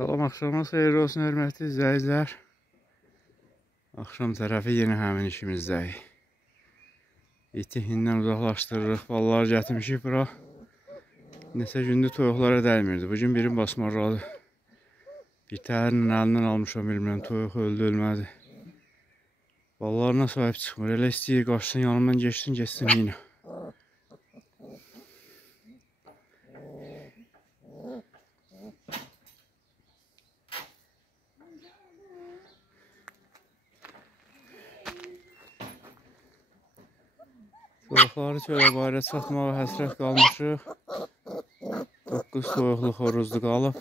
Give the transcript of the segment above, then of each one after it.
Salam, axşamınız xeyirli olsun, hörmətli izləyicilər. Axşam tərəfi yenə həmin işimizdəyik. İti hindən uzaqlaşdırırıq, balaları gətirmişik bura. Neçə gündür toyuqlara dəymirdi. Bugün birini basmarladı. Bir tərinin əlindən almışam, bilmirəm, toyuq öldü, ölmədi. Balalarına sahib çıxmır, elə istəyir, qaçsın, yanımdan geçsin yenə. Toyuqları çölə bayra satmağa həsrət qalmışıq. 9 toyuqlu xoruzlu qalıb.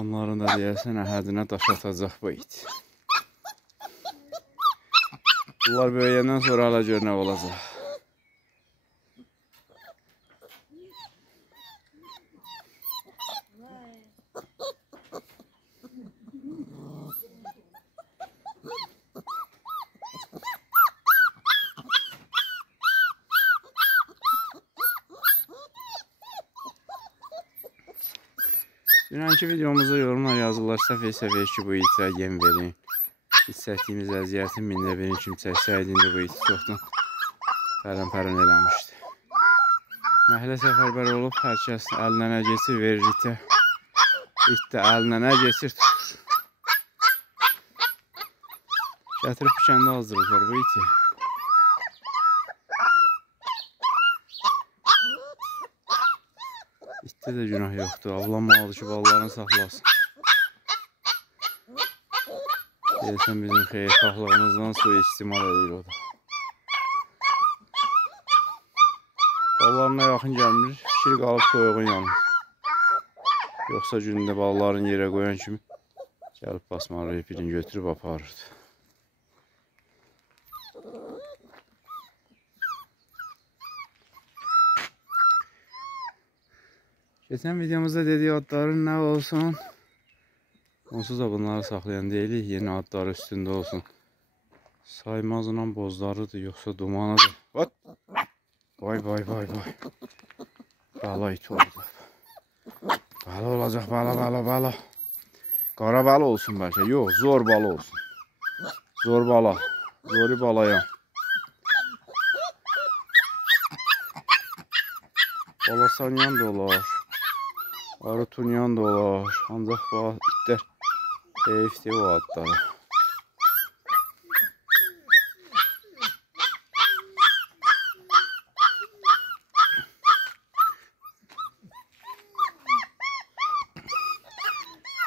Onların da deyərsən əhədinə daş atacaq bu it. Bunlar böyüyəndən sonra hələ gör nə olacaq. Dünənki videomuzda yorumlar yazırlar, səfəy ki bu itə yem verin. Biz çəkdiyimiz əziyyətin mində birini kim çəksəydində bu iti çoxdan pərən eləmişdi. Məhlə səfərbər olub, hər kəs əlinə nə geçir verir itə. İt də əlinə nə geçir tutur. Gətirib bir kəndə azdırırlar bu iti. İtdə də günah yoxdur, avlanmalıdır ki, balalarını saxlasın. Deyəsən bizim xeyirxahlığımızdan sui-istimal edir o da. Balalarına yaxın gəlmir, fikir qalıb toyuğun yanır. Yoxsa günündə balalarını yerə qoyan kimi gəlib basmarlayıb birini götürüb aparırdı. Geçen videomuzda dediği adların ne olsun, onsuz da bunları saxlayan deyilik, yeni adları üstündə olsun. Saymazla bozlarıdır, yoxsa dumanıdır. Vat! Vay. Bala it oldu. Bala olacaq, bala. Qara bala olsun bəlkə, yox, zor bala olsun. Zor bala, zori balayam. Bala sanyan da olar. Arı tunyan da olar, ancaq itlər heyifdir o adları.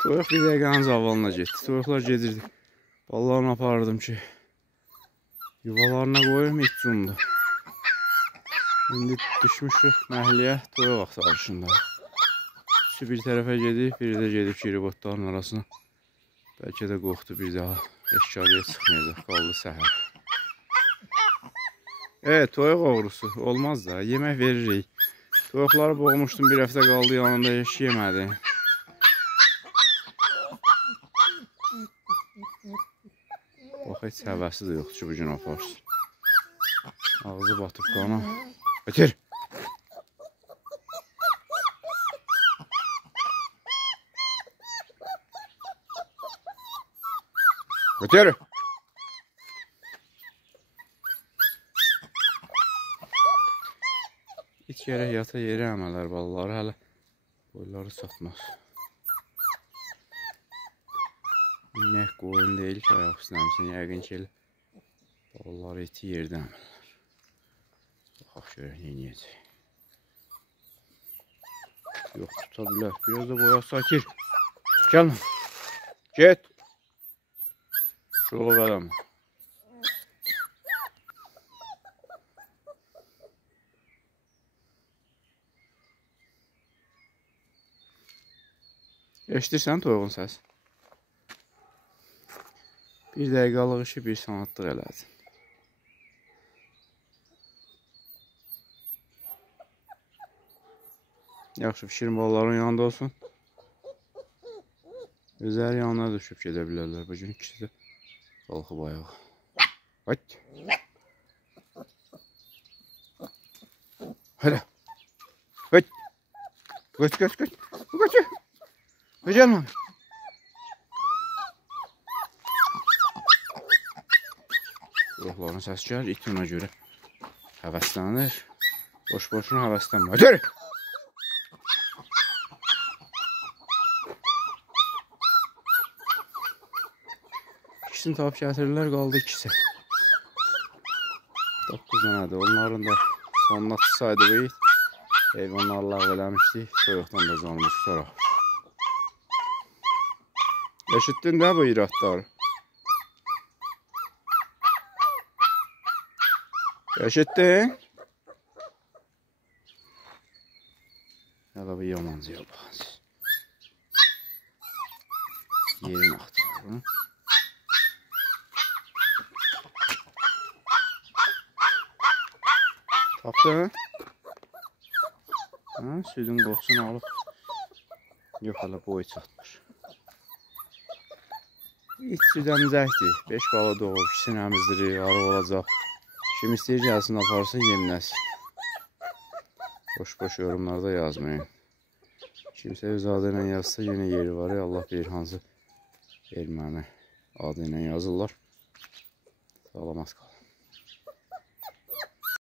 Toyuq bir dəqiqənin zavalına getdi, toyuqlar gedirdi. Balalarını aparırdım ki, yuvalarına qoyum, it cumdu. İndi düşmüşük məhliyə toyuq axtarışında. Bir tərəfə gedib, biri də gedib kiribotların arasına. Bəlkə də qorxdu, bir daha eşkarıya çıxmayacaq, qaldı səhər. Evet, toyuq oğrusu, olmaz da, yemək veririk. Toyuqları boğmuşdum, bir həftə qaldı yanında, heç yemədi. Bax, heç həvəsi də yoxdur ki, bugün aparsın. Ağzı batıb qana. Bitir! Götür. İt gərək yata yerə əmələr balaları, hələ boyları çatmaz. İnək qoyun deyil ki, ayaq üstünəmsin, yəqin ki, balaları iti yerdə əmələr. Baxaq görək, neyəcək. Yox, tuta bilər, biraz da boya sakir. Gəlmə, get. Şoğlu qələm. Eşidirsən toyuğun səsi? Bir dəqiqalıq işi bir sanatlıq elədin. Yaxşı, şirin balaların yanında olsun. Özləri yanına düşüb gedə bilərlər. Bugün ikisi də qalxıb ayağa. Hayt. Hələ. Hayt. Kaç. Gel Mami. Ruhlarına səs gəlir, it ona görə həvəslənir. Boş-boşuna həvəslənmə. Gör! İkisini tapıb gətirirlər, qaldı ikisi. 9 dənədir. Onların da sonuna tutsaydı bu it. Heyvanları lağv eləmişdik. Soyuqdan da canımız sonra. Eşitdin də bu iratları? Eşitdin? Hələ bu yamancıya baxın. Yerin axtarırım. Tapdın? Südün qoxusunu alıb. Yox, hələ boyu çatmır. İç südəmcəkdir. 5 bala doğub, ikisini əmizdirir, arı olacaq. Kim istəyir gəlsin, aparsın, yemləsin. Boş-boş yorumlarda yazmayın. Kimsə öz adı ilə yazsa yenə yeri var. Allah bilir hansı erməni adı ilə yazırlar. Salamat qalın.